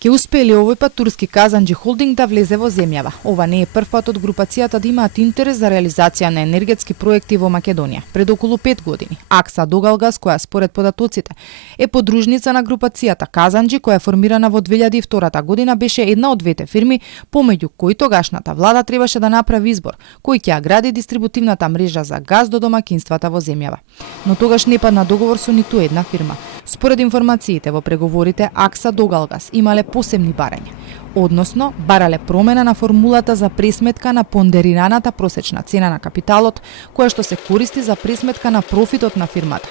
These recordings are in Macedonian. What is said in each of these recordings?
Ке успее ли овој пат турски Казанџи холдинг да влезе во земјава? Ова не е прв пат од групацијата да имаат интерес за реализација на енергетски проекти во Македонија. Пред околу 5 години, Акса Догалгас, која според податоците е подружница на групацијата Казанџи, која е формирана во 2002 година, беше една од двете фирми помеѓу кои тогашната влада требаше да направи избор, кој ќе ја гради дистрибутивната мрежа за газ до домакинствата во земјава. Но тогаш не падна договор со ниту една фирма. Според информациите во преговорите, Акса Догалгас имале посебни барања, односно барале промена на формулата за пресметка на пондерираната просечна цена на капиталот, која што се користи за пресметка на профитот на фирмата.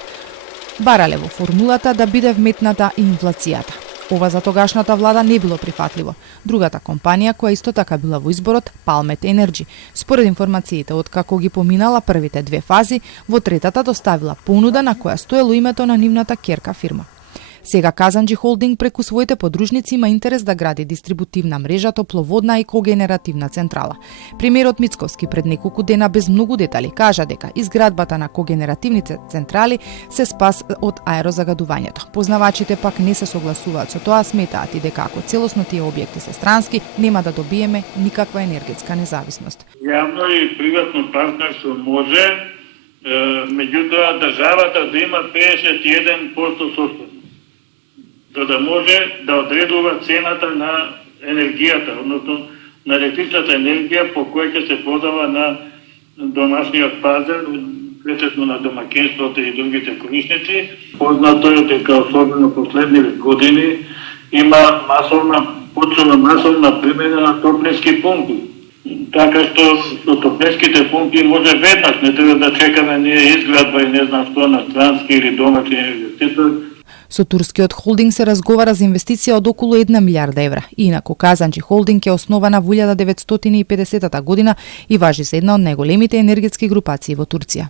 Барале во формулата да биде вметната и инфлацијата. Ова за тогашната влада не било прифатливо. Другата компанија која исто така била во изборот, Palmet Energy, според информациите откако ги поминала првите две фази, во третата доставила понуда на која стоело името на нивната ќерка фирма. Сега Казанџи холдинг преку своите подружници има интерес да гради дистрибутивна мрежа, топловодна и когенеративна централа. Премиерот Мицковски пред неколку дена без многу детали кажа дека изградбата на когенеративните централи се спас од аерозагадувањето. Познавачите пак не се согласуваат со тоа, сметаат и дека ако целосно тие објекти се странски, нема да добиеме никаква енергетска независност. Јавно и приватно партнерство може, меѓутоа државата да има 51% собственост, за да може да одредува цената на енергијата, односно на електричната енергија по која ќе се продава на домашниот пазар, претесно на домакинството и другите корисници. Познато е дека особено последните години има масовна примена на топлински помпи. Така што со топлинските помпи може веднаш, не треба да чекаме ние изградба и не знам што на странски или домашни инвеститори. Со турскиот холдинг се разговара за инвестиција од околу 1 милиарда евра. Инаку Казанџи холдинг е основана во 1950 година и важи за една од најголемите енергетски групации во Турција.